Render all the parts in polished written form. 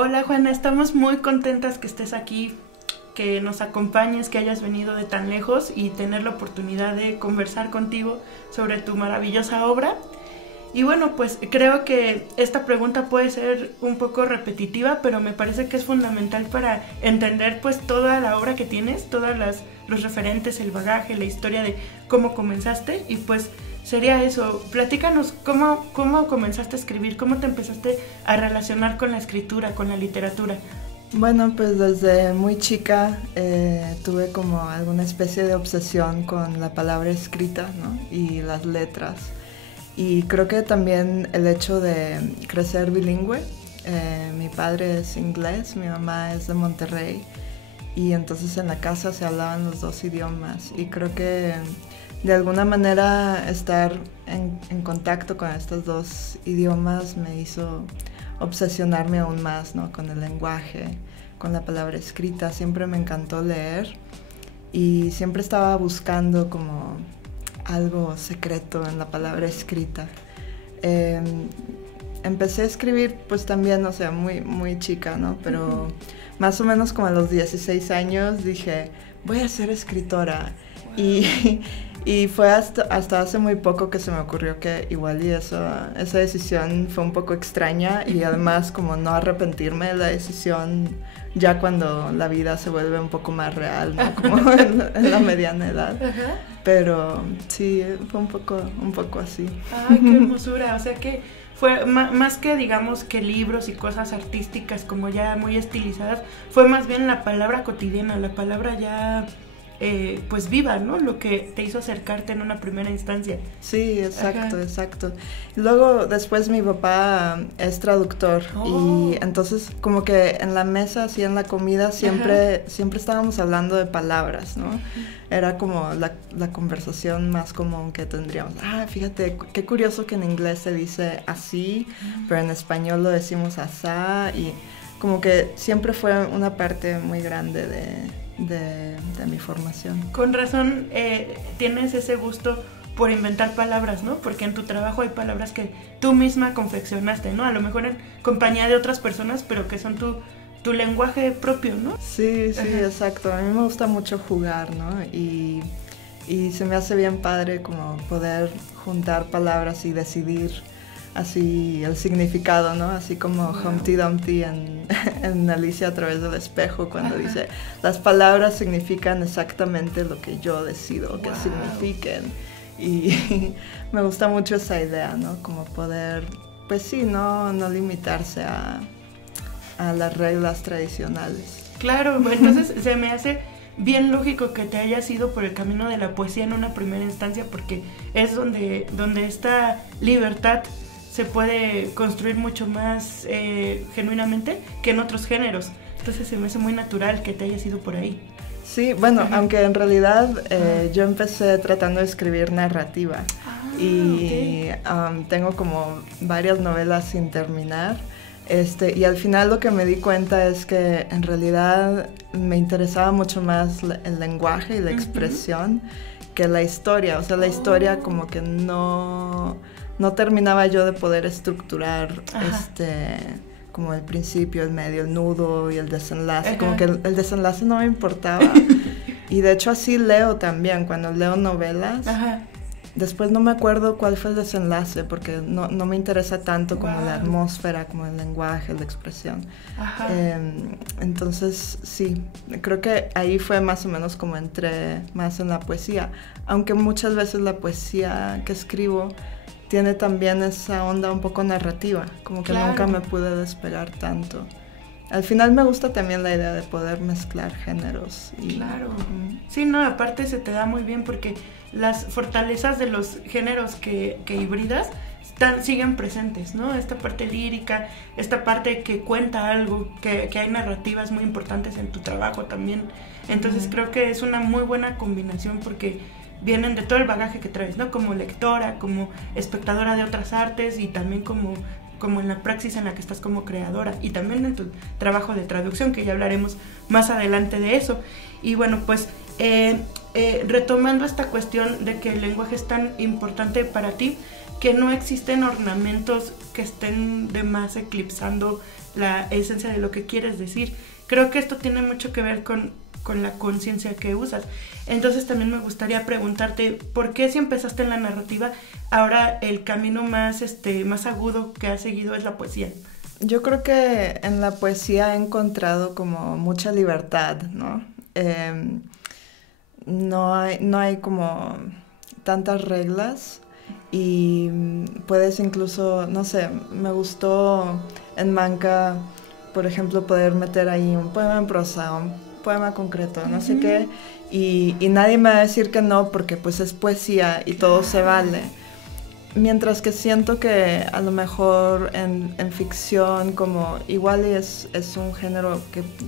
Hola Juana, estamos muy contentas que estés aquí, que nos acompañes, que hayas venido de tan lejos y tener la oportunidad de conversar contigo sobre tu maravillosa obra. Y bueno, pues creo que esta pregunta puede ser un poco repetitiva, pero me parece que es fundamental para entender pues toda la obra que tienes, los referentes, el bagaje, la historia de cómo comenzaste. Y pues sería eso, platícanos cómo comenzaste a escribir, cómo te empezaste a relacionar con la escritura, con la literatura. Bueno, pues desde muy chica tuve como alguna especie de obsesión con la palabra escrita, ¿no? Y las letras. Y creo que también el hecho de crecer bilingüe. Mi padre es inglés, mi mamá es de Monterrey, y entonces en la casa se hablaban los dos idiomas. Y creo que de alguna manera estar en contacto con estos dos idiomas me hizo obsesionarme aún más, ¿no? Con el lenguaje, con la palabra escrita. Siempre me encantó leer y siempre estaba buscando como algo secreto en la palabra escrita. Empecé a escribir pues también, o sea, muy chica, ¿no? Pero más o menos como a los 16 años dije, voy a ser escritora. Wow. Y fue hasta hace muy poco que se me ocurrió que igual y esa decisión fue un poco extraña, y además como no arrepentirme de la decisión ya cuando la vida se vuelve un poco más real, ¿no? Como en la mediana edad. Pero sí, fue un poco así. ¡Ay, qué hermosura! O sea que fue más que digamos que libros y cosas artísticas como ya muy estilizadas, fue más bien la palabra cotidiana, la palabra ya pues viva, ¿no? Lo que te hizo acercarte en una primera instancia. Sí, exacto. Luego después mi papá es traductor. Y entonces como que en la mesa, así en la comida, siempre estábamos hablando de palabras, ¿no? Era como la conversación más común que tendríamos. Fíjate, qué curioso que en inglés se dice así, pero en español lo decimos asá, y como que siempre fue una parte muy grande de mi formación. Con razón tienes ese gusto por inventar palabras, ¿no? Porque en tu trabajo hay palabras que tú misma confeccionaste, ¿no? A lo mejor en compañía de otras personas, pero que son tu lenguaje propio, ¿no? Sí, exacto. A mí me gusta mucho jugar, ¿no? Y se me hace bien padre como poder juntar palabras y decidir así el significado, ¿no? Así como Humpty Dumpty en Alicia a través del espejo, cuando dice, las palabras significan exactamente lo que yo decido que signifiquen. Y me gusta mucho esa idea, ¿no? Como poder, pues sí, no limitarse a las reglas tradicionales. Claro, entonces se me hace bien lógico que te hayas ido por el camino de la poesía en una primera instancia, porque es donde esta libertad se puede construir mucho más genuinamente que en otros géneros. Entonces se me hace muy natural que te hayas ido por ahí. Sí, bueno, aunque en realidad yo empecé tratando de escribir narrativa. Tengo como varias novelas sin terminar. Y al final lo que me di cuenta es que en realidad me interesaba mucho más el lenguaje y la expresión que la historia. O sea, la historia como que no terminaba yo de poder estructurar como el principio, el medio, el nudo y el desenlace. Como que el desenlace no me importaba. Y de hecho así leo también, cuando leo novelas. Después no me acuerdo cuál fue el desenlace, porque no me interesa tanto como la atmósfera, como el lenguaje, la expresión. Entonces sí, creo que ahí fue más o menos como entré más en la poesía, aunque muchas veces la poesía que escribo tiene también esa onda un poco narrativa, como que nunca me pude despegar tanto. Al final me gusta también la idea de poder mezclar géneros. Sí, no, aparte se te da muy bien porque las fortalezas de los géneros que hibridas siguen presentes, ¿no? Esta parte lírica, esta parte que cuenta algo, que hay narrativas muy importantes en tu trabajo también. Entonces creo que es una muy buena combinación porque vienen de todo el bagaje que traes, ¿no? Como lectora, como espectadora de otras artes y también como en la praxis en la que estás como creadora y también en tu trabajo de traducción, que ya hablaremos más adelante de eso. Y bueno, pues retomando esta cuestión de que el lenguaje es tan importante para ti, que no existen ornamentos que estén de más eclipsando la esencia de lo que quieres decir. Creo que esto tiene mucho que ver con la conciencia que usas. Entonces también me gustaría preguntarte, ¿por qué si empezaste en la narrativa, ahora el camino más agudo que has seguido es la poesía? Yo creo que en la poesía he encontrado como mucha libertad, ¿no? No hay como tantas reglas y puedes incluso, no sé, me gustó en Manca, por ejemplo, poder meter ahí un poema en prosa, un poema concreto, no sé qué, y nadie me va a decir que no porque pues es poesía y todo se vale. Mientras que siento que a lo mejor en ficción como igual es un género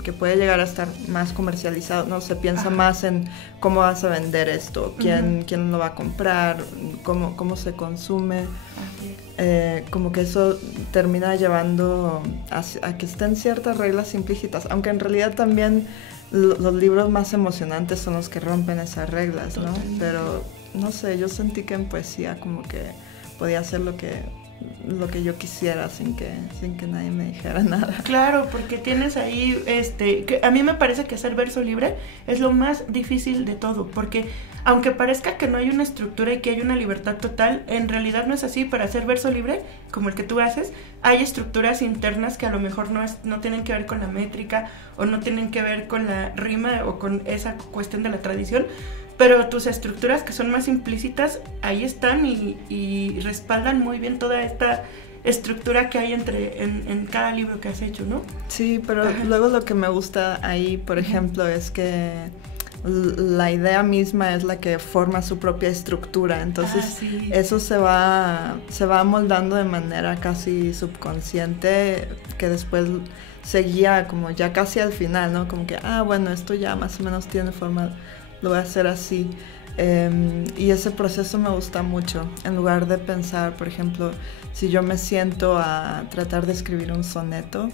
que puede llegar a estar más comercializado, ¿no? Se piensa más en cómo vas a vender esto, quién lo va a comprar, cómo se consume. Como que eso termina llevando a que estén ciertas reglas implícitas, aunque en realidad también los libros más emocionantes son los que rompen esas reglas, ¿no? Pero no sé, yo sentí que en poesía como que podía hacer lo que yo quisiera sin que nadie me dijera nada. Claro, porque tienes ahí, que a mí me parece que hacer verso libre es lo más difícil de todo, porque aunque parezca que no hay una estructura y que hay una libertad total, en realidad no es así. Para hacer verso libre, como el que tú haces, hay estructuras internas que a lo mejor no tienen que ver con la métrica o no tienen que ver con la rima o con esa cuestión de la tradición, pero tus estructuras que son más implícitas ahí están y respaldan muy bien toda esta estructura que hay en cada libro que has hecho, ¿no? Sí, pero luego lo que me gusta ahí, por ejemplo, es que la idea misma es la que forma su propia estructura, entonces eso se va moldando de manera casi subconsciente, que después seguía como ya casi al final, ¿no? Como que, bueno, esto ya más o menos tiene forma, lo voy a hacer así. Y ese proceso me gusta mucho. En lugar de pensar, por ejemplo, si yo me siento a tratar de escribir un soneto,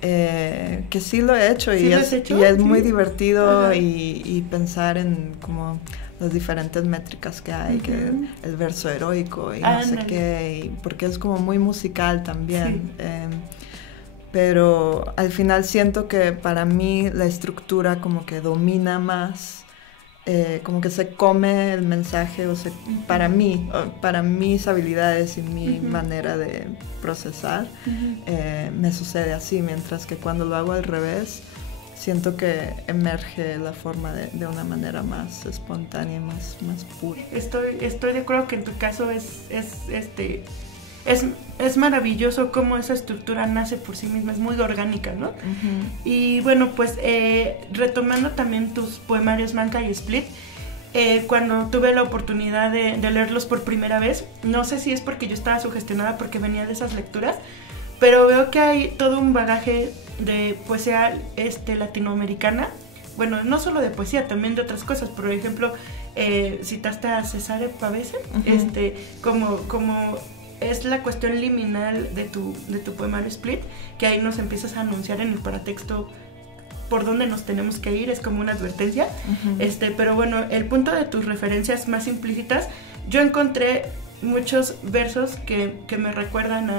que sí lo he hecho, y es muy divertido, y pensar en como las diferentes métricas que hay, que el verso heroico y no sé qué, porque es como muy musical también. Pero al final siento que para mí la estructura como que domina más, como que se come el mensaje, para mis habilidades y mi manera de procesar, me sucede así, mientras que cuando lo hago al revés, siento que emerge la forma de una manera más espontánea y más pura. Estoy de acuerdo que en tu caso es maravilloso cómo esa estructura nace por sí misma, es muy orgánica, ¿no? Y bueno, pues retomando también tus poemarios Manca y Split, cuando tuve la oportunidad de leerlos por primera vez, no sé si es porque yo estaba sugestionada porque venía de esas lecturas, pero veo que hay todo un bagaje de poesía latinoamericana, bueno, no solo de poesía, también de otras cosas. Por ejemplo, citaste a Cesare Pavese, como es la cuestión liminal de tu poemario Split, que ahí nos empiezas a anunciar en el paratexto por dónde nos tenemos que ir, es como una advertencia. Pero bueno, el punto de tus referencias más implícitas, yo encontré muchos versos que me recuerdan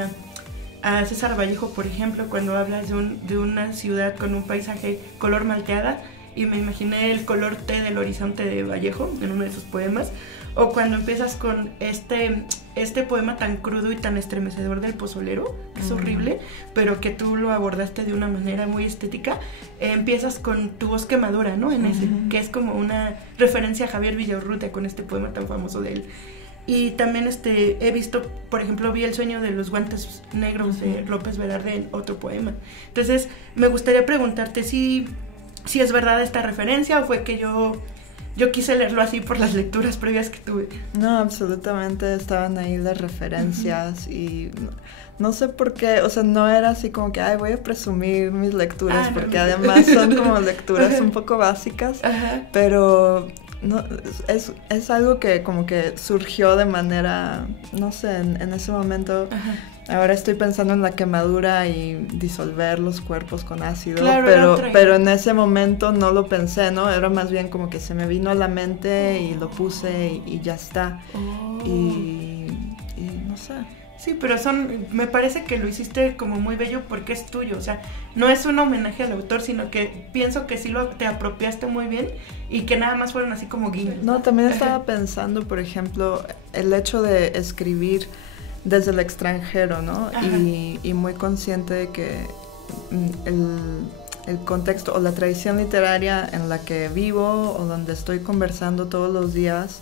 a César Vallejo, por ejemplo, cuando hablas de una ciudad con un paisaje color malteada, y me imaginé el color té del horizonte de Vallejo en uno de sus poemas. O cuando empiezas con este poema tan crudo y tan estremecedor del pozolero, que es horrible, pero que tú lo abordaste de una manera muy estética, empiezas con Tu voz que madura, ¿no? En ese, que es como una referencia a Javier Villaurrutia con este poema tan famoso de él. Y también he visto, por ejemplo, vi El sueño de los guantes negros de López Velarde en otro poema. Entonces, me gustaría preguntarte si es verdad esta referencia o fue que yo quise leerlo así por las lecturas previas que tuve. No, absolutamente estaban ahí las referencias y no sé por qué, o sea, no era así como que, voy a presumir mis lecturas, porque además son como lecturas un poco básicas, pero no, es algo que como que surgió de manera, no sé, en ese momento. Ahora estoy pensando en la quemadura y disolver los cuerpos con ácido, claro, pero en ese momento no lo pensé, ¿no? Era más bien como que se me vino a la mente y lo puse y ya está. Y sé. Sí, pero me parece que lo hiciste como muy bello porque es tuyo, o sea, no es un homenaje al autor, sino que pienso que sí te apropiaste muy bien y que nada más fueron así como guiños. No, también estaba pensando, por ejemplo, el hecho de escribir desde el extranjero, ¿no? Y muy consciente de que el contexto o la tradición literaria en la que vivo o donde estoy conversando todos los días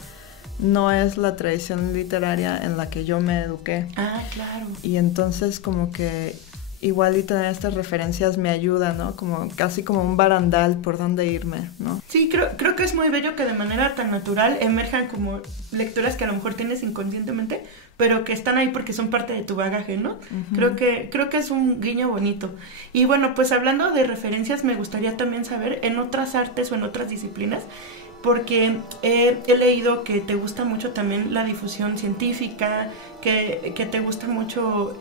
no es la tradición literaria en la que yo me eduqué. Ah, claro. Y entonces como que igual y tener estas referencias me ayuda, ¿no? Como casi como un barandal por donde irme, ¿no? Sí, creo que es muy bello que de manera tan natural emerjan como lecturas que a lo mejor tienes inconscientemente, pero que están ahí porque son parte de tu bagaje, ¿no? Creo que es un guiño bonito. Y bueno, pues hablando de referencias, me gustaría también saber en otras artes o en otras disciplinas, porque he leído que te gusta mucho también la difusión científica, que te gusta mucho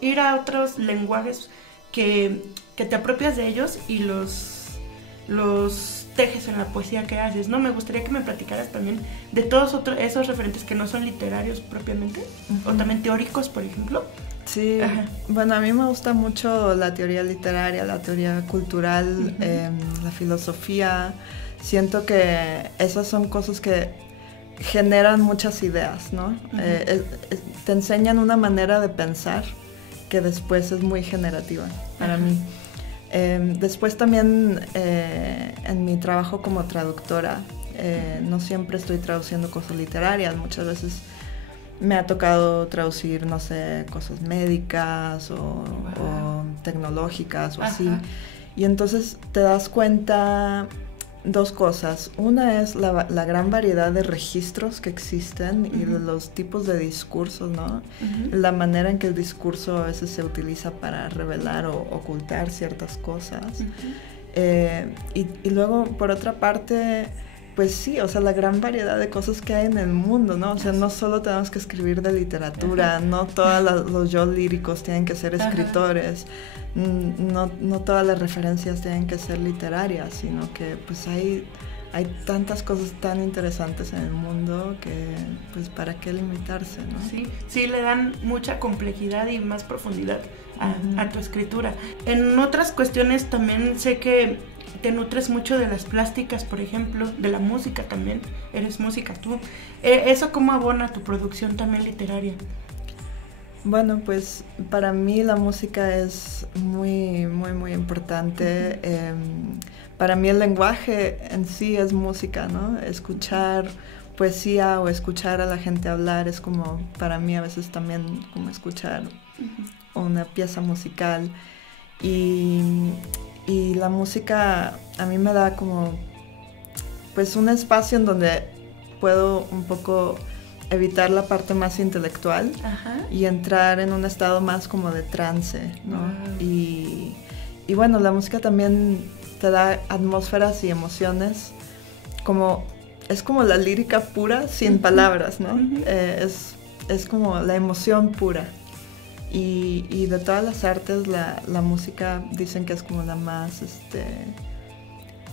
ir a otros lenguajes que te apropias de ellos y los tejes en la poesía que haces, ¿no? Me gustaría que me platicaras también de todos esos referentes que no son literarios propiamente, o también teóricos, por ejemplo. Sí, bueno, a mí me gusta mucho la teoría literaria, la teoría cultural, la filosofía. Siento que esas son cosas que generan muchas ideas, ¿no? Te enseñan una manera de pensar que después es muy generativa para mí. Después también en mi trabajo como traductora, no siempre estoy traduciendo cosas literarias, muchas veces me ha tocado traducir, no sé, cosas médicas o tecnológicas o así. Y entonces te das cuenta dos cosas. Una es la gran variedad de registros que existen y de los tipos de discursos, ¿no? La manera en que el discurso a veces se utiliza para revelar o ocultar ciertas cosas. Y luego, por otra parte, pues sí, o sea, la gran variedad de cosas que hay en el mundo, ¿no? O sea, no solo tenemos que escribir de literatura, no todos los yo líricos tienen que ser escritores, no todas las referencias tienen que ser literarias, sino que pues hay tantas cosas tan interesantes en el mundo que pues para qué limitarse, ¿no? Sí, le dan mucha complejidad y más profundidad a tu escritura. En otras cuestiones también sé que te nutres mucho de las plásticas, por ejemplo, de la música también, eres música tú. ¿Eso cómo abona tu producción también literaria? Bueno, pues para mí la música es muy, muy, muy importante. Para mí el lenguaje en sí es música, ¿no? Escuchar poesía o escuchar a la gente hablar es como, para mí a veces también como escuchar una pieza musical. Y la música a mí me da como pues un espacio en donde puedo un poco evitar la parte más intelectual y entrar en un estado más como de trance, ¿no? Y bueno, la música también te da atmósferas y emociones, es como la lírica pura sin palabras, ¿no? Es como la emoción pura. Y de todas las artes, la música dicen que es como la más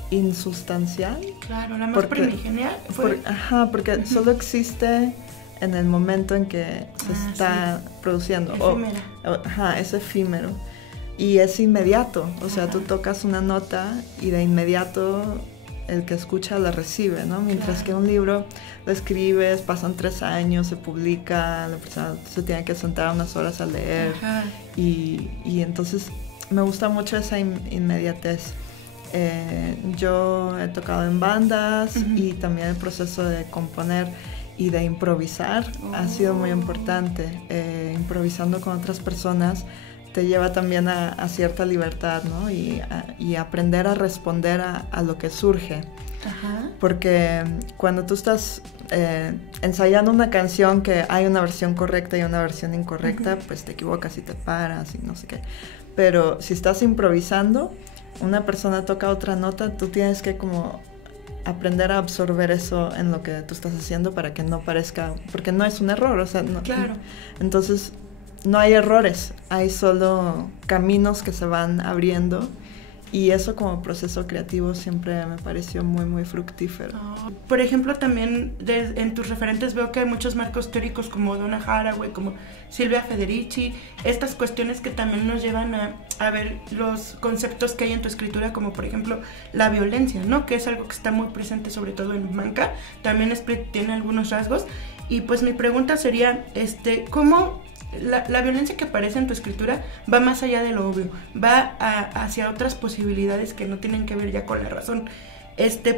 insustancial. Claro, la más primigenial. Porque solo existe en el momento en que se está produciendo. Efímera. Es efímero. Y es inmediato. O sea, tú tocas una nota y de inmediato el que escucha la recibe, ¿no? Mientras que un libro lo escribes, pasan 3 años, se publica, la persona se tiene que sentar unas horas a leer. Y entonces me gusta mucho esa inmediatez. Yo he tocado en bandas y también el proceso de componer y de improvisar ha sido muy importante. Improvisando con otras personas te lleva también a cierta libertad, ¿no? Y aprender a responder a lo que surge. Porque cuando tú estás ensayando una canción que hay una versión correcta y una versión incorrecta, pues te equivocas y te paras y no sé qué. Pero si estás improvisando, una persona toca otra nota, tú tienes que como aprender a absorber eso en lo que tú estás haciendo para que no parezca, porque no es un error, o sea, no, entonces no hay errores, hay solo caminos que se van abriendo Y eso como proceso creativo siempre me pareció muy, muy fructífero. Por ejemplo, también en tus referentes veo que hay muchos marcos teóricos como Donna Haraway, como Silvia Federici, estas cuestiones que también nos llevan a ver los conceptos que hay en tu escritura, como por ejemplo la violencia, ¿no? Que es algo que está muy presente sobre todo en Manca. También Split tiene algunos rasgos. Y pues mi pregunta sería, ¿cómo la violencia que aparece en tu escritura va más allá de lo obvio? Va hacia otras posibilidades que no tienen que ver ya con la razón.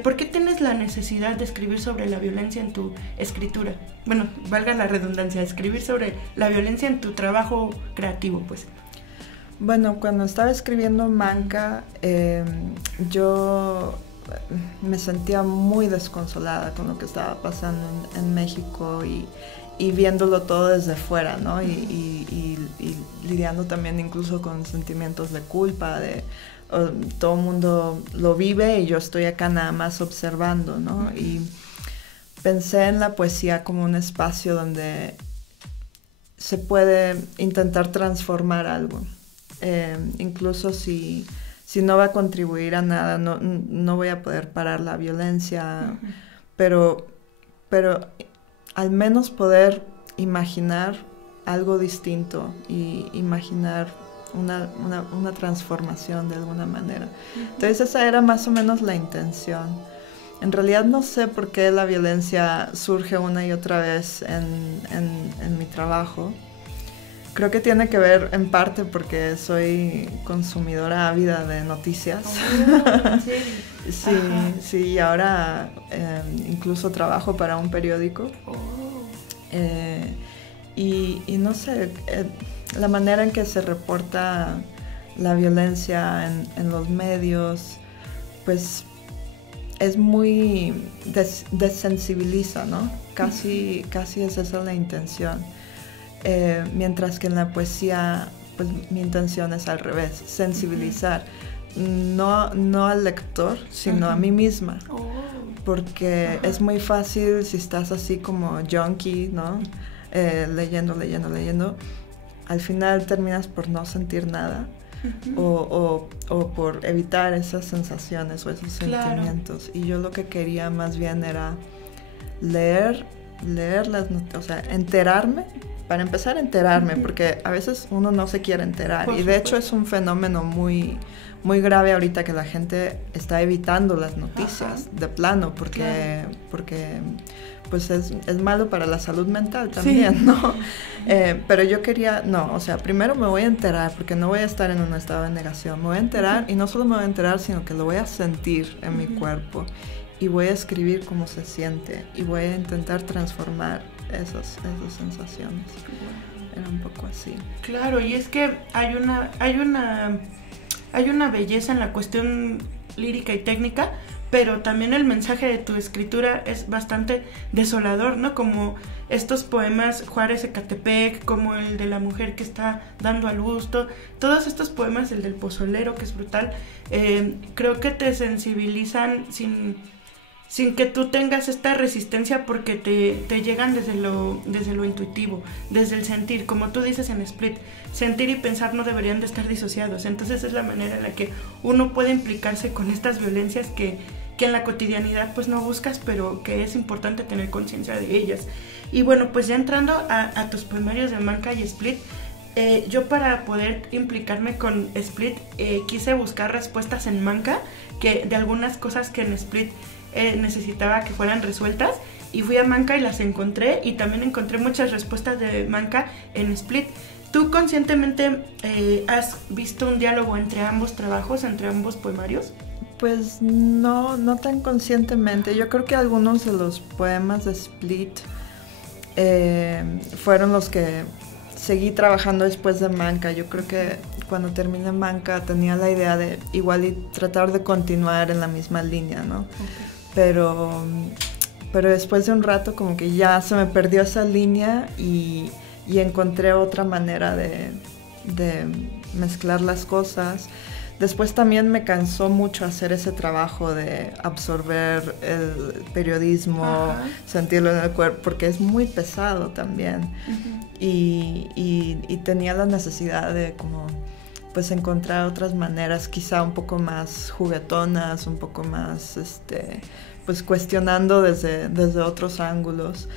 ¿Por qué tienes la necesidad de escribir sobre la violencia en tu escritura? Bueno, valga la redundancia, escribir sobre la violencia en tu trabajo creativo, pues. Bueno, cuando estaba escribiendo Manca, yo me sentía muy desconsolada con lo que estaba pasando en México y viéndolo todo desde fuera, ¿no? Y lidiando también incluso con sentimientos de culpa, todo el mundo lo vive y yo estoy acá nada más observando, ¿no? Y pensé en la poesía como un espacio donde se puede intentar transformar algo, incluso si no va a contribuir a nada, no voy a poder parar la violencia, pero al menos poder imaginar algo distinto y imaginar una transformación de alguna manera. Entonces esa era más o menos la intención. En realidad no sé por qué la violencia surge una y otra vez en mi trabajo. Creo que tiene que ver en parte porque soy consumidora ávida de noticias. Sí, y ahora incluso trabajo para un periódico. Y no sé, la manera en que se reporta la violencia en los medios, pues es muy desensibiliza, ¿no? Casi es esa la intención. Mientras que en la poesía, pues mi intención es al revés, sensibilizar, no al lector, sino a mí misma, porque es muy fácil si estás así como junkie, ¿no? Leyendo, al final terminas por no sentir nada, o por evitar esas sensaciones o esos sentimientos. Y yo lo que quería más bien era leer las noticias, o sea, enterarme. Para empezar, enterarme, porque a veces uno no se quiere enterar. Y de hecho es un fenómeno muy, muy grave ahorita que la gente está evitando las noticias de plano, porque pues es malo para la salud mental también, ¿no? Pero yo quería, o sea, primero me voy a enterar, porque no voy a estar en un estado de negación. Me voy a enterar, y no solo me voy a enterar, sino que lo voy a sentir en mi cuerpo. Y voy a escribir cómo se siente, y voy a intentar transformar esas sensaciones. Era un poco así. Claro, y es que hay una belleza en la cuestión lírica y técnica, pero también el mensaje de tu escritura es bastante desolador, ¿no? Como estos poemas Juárez Ecatepec, como el de la mujer que está dando a luz, todos estos poemas, el del pozolero, que es brutal, creo que te sensibilizan sin que tú tengas esta resistencia, porque te llegan desde lo intuitivo, desde el sentir, como tú dices en Split, sentir y pensar no deberían de estar disociados. Entonces es la manera en la que uno puede implicarse con estas violencias que en la cotidianidad pues no buscas, pero que es importante tener conciencia de ellas. Y bueno, pues ya entrando a tus poemarios de Manca y Split, yo para poder implicarme con Split quise buscar respuestas en Manca, que de algunas cosas que en Split necesitaba que fueran resueltas, y fui a Manca y las encontré, y también encontré muchas respuestas de Manca en Split. ¿Tú conscientemente has visto un diálogo entre ambos trabajos, entre ambos poemarios? Pues no tan conscientemente. Yo creo que algunos de los poemas de Split fueron los que seguí trabajando después de Manca. Yo creo que cuando terminé Manca tenía la idea de igual y tratar de continuar en la misma línea, ¿no? Okay. Pero después de un rato como que ya se me perdió esa línea y encontré otra manera de mezclar las cosas. Después también me cansó mucho hacer ese trabajo de absorber el periodismo, sentirlo en el cuerpo, porque es muy pesado también. Y tenía la necesidad de como pues encontrar otras maneras quizá un poco más juguetonas, un poco más pues cuestionando desde otros ángulos.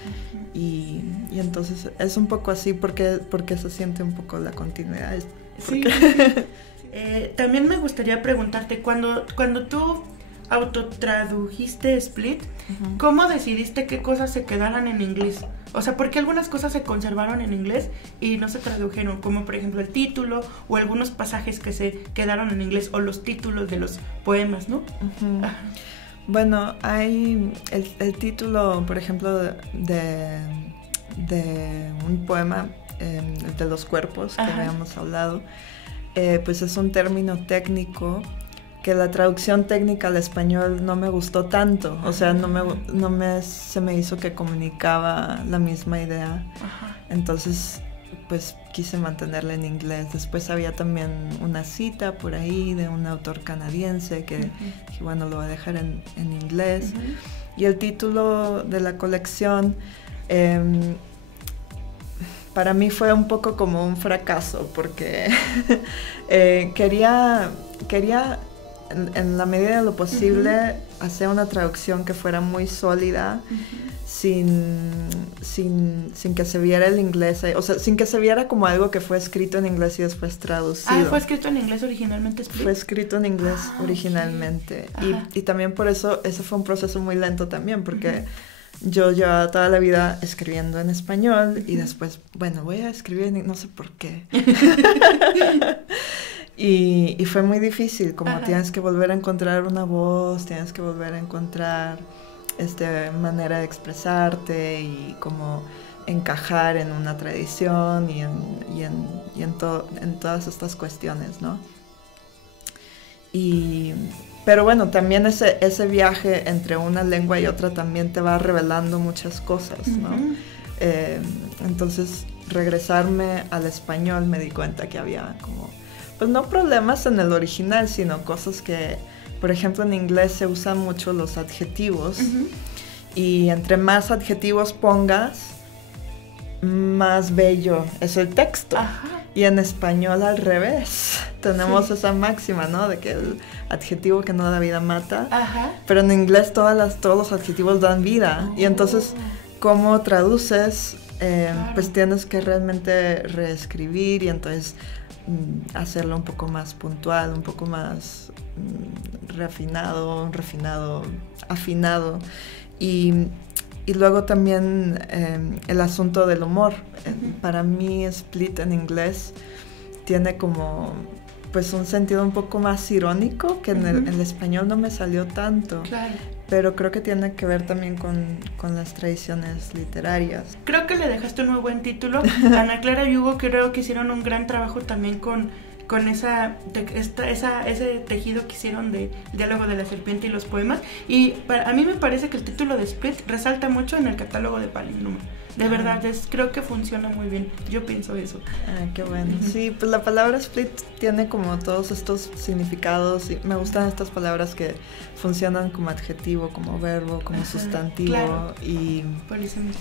Y entonces es un poco así porque se siente un poco la continuidad. Sí. También me gustaría preguntarte, cuando tú autotradujiste Split, ¿cómo decidiste qué cosas se quedaran en inglés? O sea, ¿por qué algunas cosas se conservaron en inglés y no se tradujeron? Como por ejemplo el título o algunos pasajes que se quedaron en inglés o los títulos de los poemas, ¿no? Bueno, hay el título, por ejemplo, de un poema, de los cuerpos, que habíamos hablado, pues es un término técnico que la traducción técnica al español no me gustó tanto, o sea, se me hizo que comunicaba la misma idea. Entonces, pues quise mantenerla en inglés. Después había también una cita por ahí de un autor canadiense que dije, bueno, lo voy a dejar en inglés. Y el título de la colección para mí fue un poco como un fracaso, porque quería en la medida de lo posible hacer una traducción que fuera muy sólida, sin que se viera el inglés, o sea, sin que se viera como algo que fue escrito en inglés y después traducido. ¿Fue escrito en inglés originalmente, Split? Fue escrito en inglés originalmente. Y también por eso, ese fue un proceso muy lento también, porque yo llevaba toda la vida escribiendo en español y después, bueno, voy a escribir no sé por qué. Y fue muy difícil, como tienes que volver a encontrar una voz, tienes que volver a encontrar manera de expresarte y como encajar en una tradición y en todas estas cuestiones, ¿no? Pero bueno, también ese viaje entre una lengua y otra también te va revelando muchas cosas, ¿no? Entonces, regresarme al español me di cuenta que había como, pues no problemas en el original, sino cosas que, por ejemplo, en inglés se usan mucho los adjetivos y entre más adjetivos pongas, más bello es el texto. Y en español al revés. Tenemos esa máxima, ¿no? De que el adjetivo que no da vida mata. Pero en inglés todos los adjetivos dan vida. Y entonces, ¿cómo traduces? Pues tienes que realmente reescribir y entonces hacerlo un poco más puntual, un poco más afinado. Y luego también el asunto del humor. Para mí Split en inglés tiene como pues un sentido un poco más irónico que en el español no me salió tanto. Claro. Pero creo que tiene que ver también con las tradiciones literarias. Creo que le dejaste un muy buen título. Ana Clara y Hugo creo que hicieron un gran trabajo también con ese tejido que hicieron de Diálogo de la Serpiente y los poemas. Y a mí me parece que el título de Split resalta mucho en el catálogo de Palindrome. De verdad, creo que funciona muy bien. Yo pienso eso. Qué bueno. Sí, pues la palabra split tiene como todos estos significados. Y me gustan estas palabras que funcionan como adjetivo, como verbo, como sustantivo. Claro. Y polisémicas.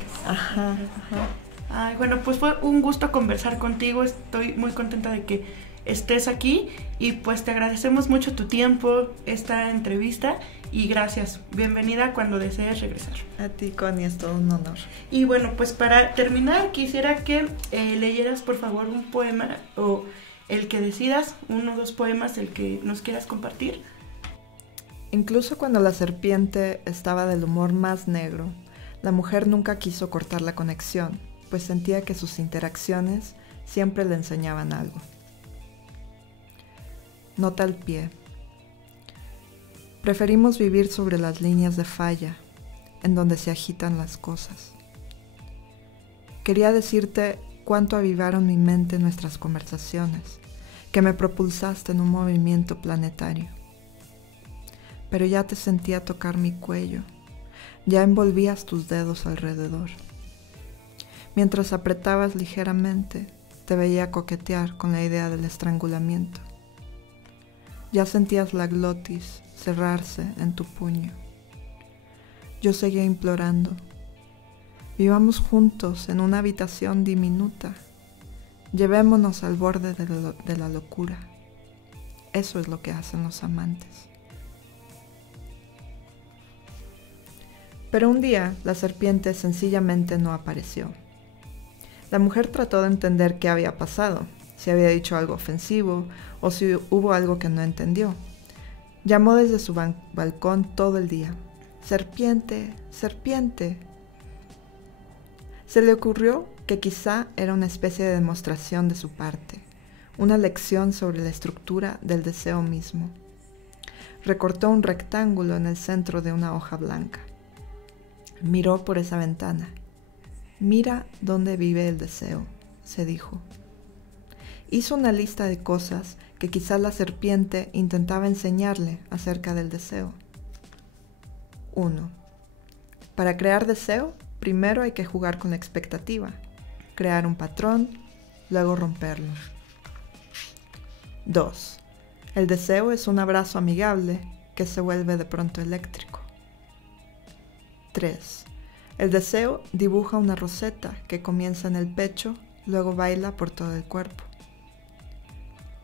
Ay, bueno, pues fue un gusto conversar contigo. Estoy muy contenta de que estés aquí y pues te agradecemos mucho tu tiempo, esta entrevista, y gracias. Bienvenida cuando desees regresar. A ti, Connie, es todo un honor. Y bueno, pues para terminar quisiera que leyeras por favor un poema o el que decidas, uno o dos poemas, el que nos quieras compartir. Incluso cuando la serpiente estaba del humor más negro, la mujer nunca quiso cortar la conexión, pues sentía que sus interacciones siempre le enseñaban algo. Nota al pie. Preferimos vivir sobre las líneas de falla, en donde se agitan las cosas. Quería decirte cuánto avivaron mi mente nuestras conversaciones, que me propulsaste en un movimiento planetario. Pero ya te sentía tocar mi cuello, ya envolvías tus dedos alrededor. Mientras apretabas ligeramente, te veía coquetear con la idea del estrangulamiento. Ya sentías la glotis cerrarse en tu puño. Yo seguía implorando. Vivamos juntos en una habitación diminuta. Llevémonos al borde de la locura. Eso es lo que hacen los amantes. Pero un día la serpiente sencillamente no apareció. La mujer trató de entender qué había pasado, si había dicho algo ofensivo o si hubo algo que no entendió. Llamó desde su balcón todo el día. ¡Serpiente! ¡Serpiente! Se le ocurrió que quizá era una especie de demostración de su parte, una lección sobre la estructura del deseo mismo. Recortó un rectángulo en el centro de una hoja blanca. Miró por esa ventana. Mira dónde vive el deseo, se dijo. Hizo una lista de cosas que quizá la serpiente intentaba enseñarle acerca del deseo. 1. Para crear deseo, primero hay que jugar con la expectativa, crear un patrón, luego romperlo. 2. El deseo es un abrazo amigable que se vuelve de pronto eléctrico. 3. El deseo dibuja una roseta que comienza en el pecho, luego baila por todo el cuerpo.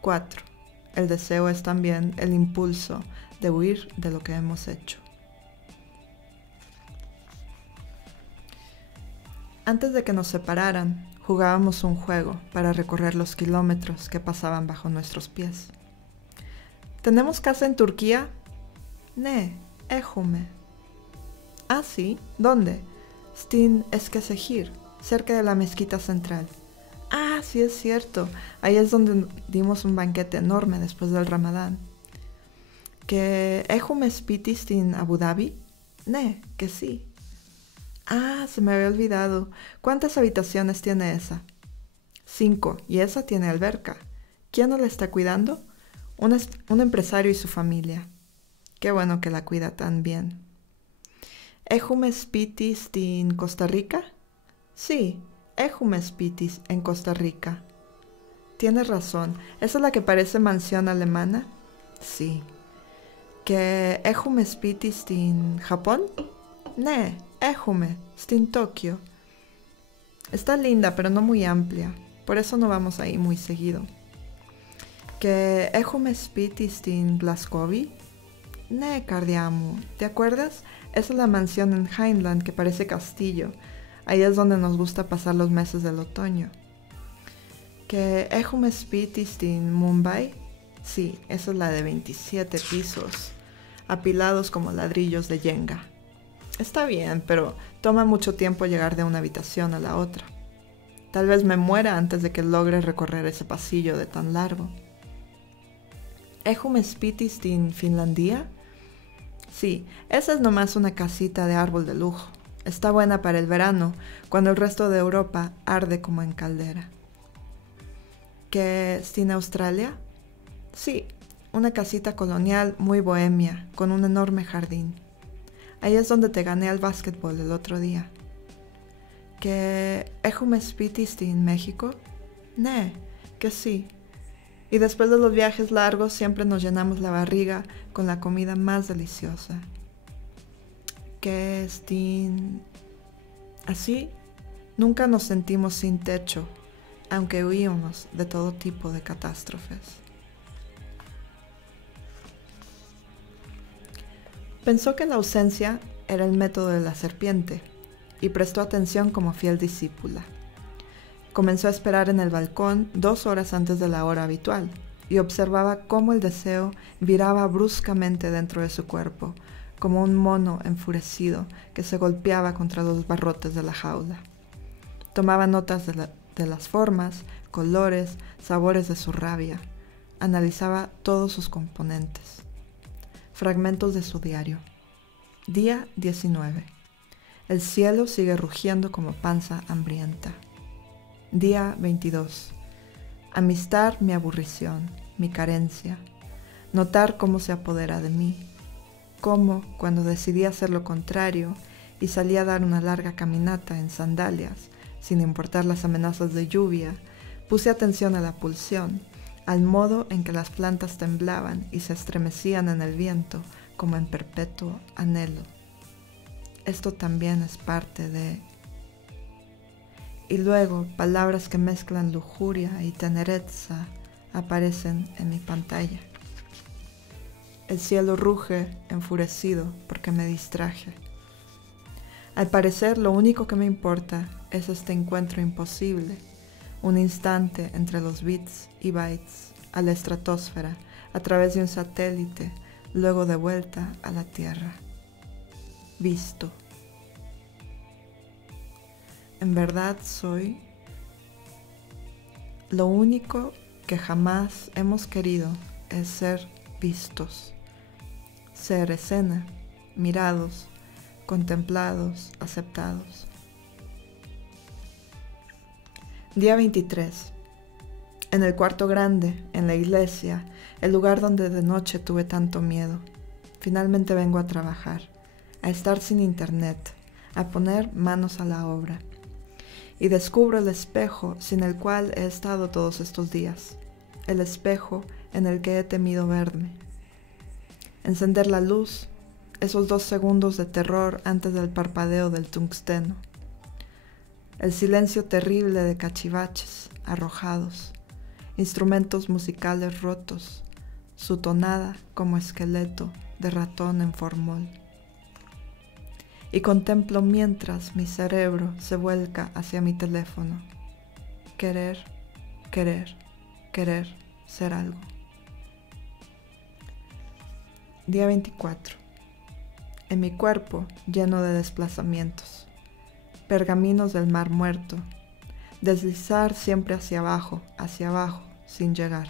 4. El deseo es también el impulso de huir de lo que hemos hecho. Antes de que nos separaran, jugábamos un juego para recorrer los kilómetros que pasaban bajo nuestros pies. ¿Tenemos casa en Turquía? Ne, Ejume. Ah, sí, ¿dónde? Stin Eskesehir, cerca de la mezquita central. Ah, sí es cierto, ahí es donde dimos un banquete enorme después del Ramadán. ¿Que Ejume Spiti Stin Abu Dhabi? Ne, que sí. Ah, se me había olvidado. ¿Cuántas habitaciones tiene esa? 5, y esa tiene alberca. ¿Quién no la está cuidando? Un empresario y su familia. Qué bueno que la cuida tan bien. ¿Ejume Spitis en Costa Rica? Sí, Ejume Spitis en Costa Rica. Tienes razón, ¿esa es la que parece mansión alemana? Sí. ¿Que Ejume Spitis en Japón? Ne, Ejume, en Tokio. Está linda, pero no muy amplia. Por eso no vamos ahí muy seguido. ¿Que Ejume Spitis en Glasgow? Ne, Cardiamu. ¿Te acuerdas? Esa es la mansión en Hindland que parece castillo. Ahí es donde nos gusta pasar los meses del otoño. ¿Que Ejume Spitis en Mumbai? Sí, esa es la de 27 pisos, apilados como ladrillos de Jenga. Está bien, pero toma mucho tiempo llegar de una habitación a la otra. Tal vez me muera antes de que logre recorrer ese pasillo de tan largo. ¿Ejume Spitis en Finlandia? Sí, esa es nomás una casita de árbol de lujo. Está buena para el verano, cuando el resto de Europa arde como en caldera. ¿Que en Australia? Sí, una casita colonial muy bohemia, con un enorme jardín. Ahí es donde te gané al básquetbol el otro día. ¿Que Ejume Spitis en México? Ne, que sí. Y después de los viajes largos siempre nos llenamos la barriga con la comida más deliciosa. ¿Que así nunca nos sentimos sin techo, aunque huíamos de todo tipo de catástrofes. Pensó que la ausencia era el método de la serpiente y prestó atención como fiel discípula. Comenzó a esperar en el balcón 2 horas antes de la hora habitual y observaba cómo el deseo viraba bruscamente dentro de su cuerpo, como un mono enfurecido que se golpeaba contra los barrotes de la jaula. Tomaba notas de las formas, colores, sabores de su rabia. Analizaba todos sus componentes. Fragmentos de su diario. Día 19. El cielo sigue rugiendo como panza hambrienta. Día 22. Amistar mi aburrición, mi carencia. Notar cómo se apodera de mí. Cómo, cuando decidí hacer lo contrario y salí a dar una larga caminata en sandalias, sin importar las amenazas de lluvia, puse atención a la pulsión, al modo en que las plantas temblaban y se estremecían en el viento como en perpetuo anhelo. Esto también es parte de... Y luego palabras que mezclan lujuria y tenereza aparecen en mi pantalla. El cielo ruge enfurecido porque me distraje. Al parecer, lo único que me importa es este encuentro imposible, un instante entre los bits y bytes a la estratosfera a través de un satélite, luego de vuelta a la Tierra. Visto. En verdad soy lo único que jamás hemos querido es ser vistos, ser escena, mirados, contemplados, aceptados. Día 23. En el cuarto grande, en la iglesia, el lugar donde de noche tuve tanto miedo. Finalmente vengo a trabajar, a estar sin internet, a poner manos a la obra. Y descubro el espejo sin el cual he estado todos estos días, el espejo en el que he temido verme. Encender la luz, esos 2 segundos de terror antes del parpadeo del tungsteno. El silencio terrible de cachivaches arrojados, instrumentos musicales rotos, su tonada como esqueleto de ratón en formol. Y contemplo mientras mi cerebro se vuelca hacia mi teléfono. Querer, querer, querer ser algo. Día 24. En mi cuerpo lleno de desplazamientos, pergaminos del mar muerto, deslizar siempre hacia abajo, sin llegar.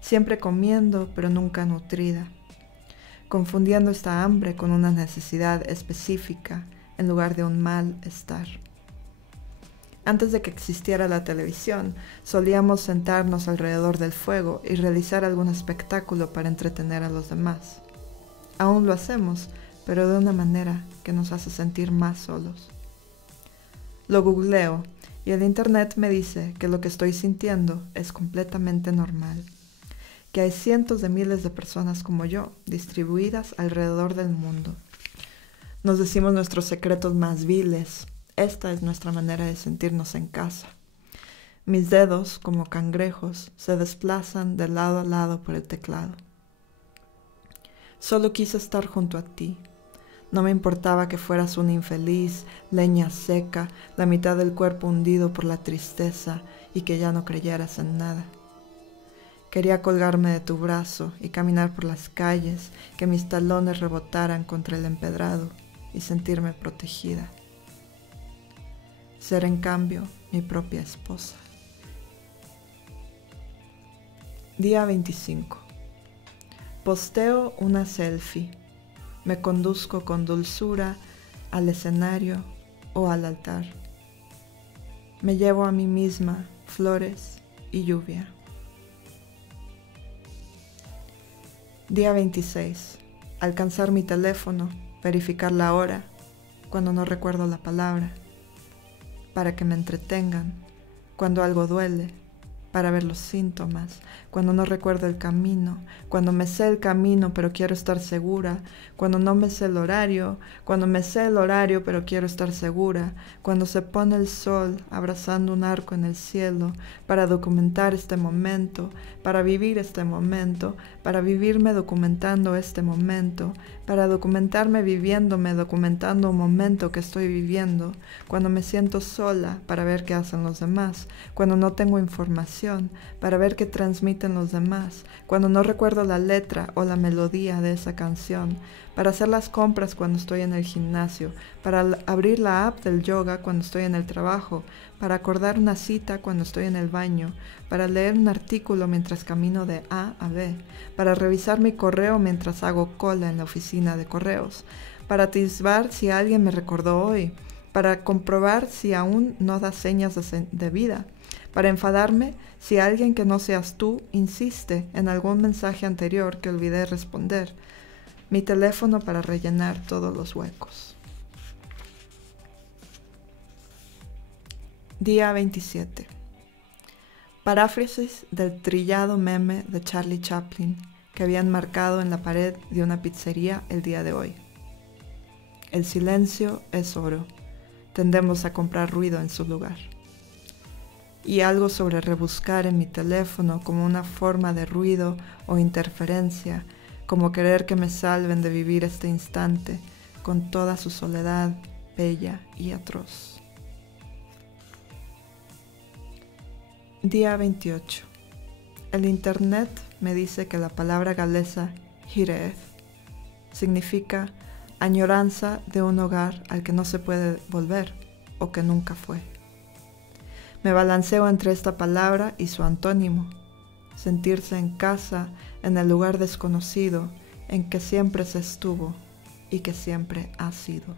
Siempre comiendo, pero nunca nutrida. Confundiendo esta hambre con una necesidad específica en lugar de un malestar. Antes de que existiera la televisión, solíamos sentarnos alrededor del fuego y realizar algún espectáculo para entretener a los demás. Aún lo hacemos, pero de una manera que nos hace sentir más solos. Lo googleo y el internet me dice que lo que estoy sintiendo es completamente normal. Que hay cientos de miles de personas como yo, distribuidas alrededor del mundo. Nos decimos nuestros secretos más viles. Esta es nuestra manera de sentirnos en casa. Mis dedos, como cangrejos, se desplazan de lado a lado por el teclado. Solo quise estar junto a ti. No me importaba que fueras una infeliz, leña seca, la mitad del cuerpo hundido por la tristeza y que ya no creyeras en nada. Quería colgarme de tu brazo y caminar por las calles, que mis talones rebotaran contra el empedrado y sentirme protegida. Ser en cambio mi propia esposa. Día 25. Posteo una selfie. Me conduzco con dulzura al escenario o al altar. Me llevo a mí misma flores y lluvia. Día 26. Alcanzar mi teléfono, verificar la hora, cuando no recuerdo la palabra, para que me entretengan, cuando algo duele, para ver los síntomas, cuando no recuerdo el camino, cuando me sé el camino pero quiero estar segura, cuando no me sé el horario, cuando me sé el horario pero quiero estar segura, cuando se pone el sol abrazando un arco en el cielo, para documentar este momento, para vivir este momento, para vivirme documentando este momento, para documentarme viviéndome documentando un momento que estoy viviendo, cuando me siento sola para ver qué hacen los demás, cuando no tengo información, para ver qué transmiten los demás, cuando no recuerdo la letra o la melodía de esa canción, para hacer las compras cuando estoy en el gimnasio, para abrir la app del yoga cuando estoy en el trabajo, para acordar una cita cuando estoy en el baño, para leer un artículo mientras camino de A a B, para revisar mi correo mientras hago cola en la oficina de correos, para atisbar si alguien me recordó hoy, para comprobar si aún no da señas de vida, para enfadarme si alguien que no seas tú insiste en algún mensaje anterior que olvidé responder. Mi teléfono para rellenar todos los huecos. Día 27. Paráfrasis del trillado meme de Charlie Chaplin que habían marcado en la pared de una pizzería el día de hoy. El silencio es oro. Tendemos a comprar ruido en su lugar. Y algo sobre rebuscar en mi teléfono como una forma de ruido o interferencia como querer que me salven de vivir este instante con toda su soledad bella y atroz. Día 28. El internet me dice que la palabra galesa hireeth significa añoranza de un hogar al que no se puede volver o que nunca fue. Me balanceo entre esta palabra y su antónimo, sentirse en casa en el lugar desconocido en que siempre se estuvo y que siempre ha sido.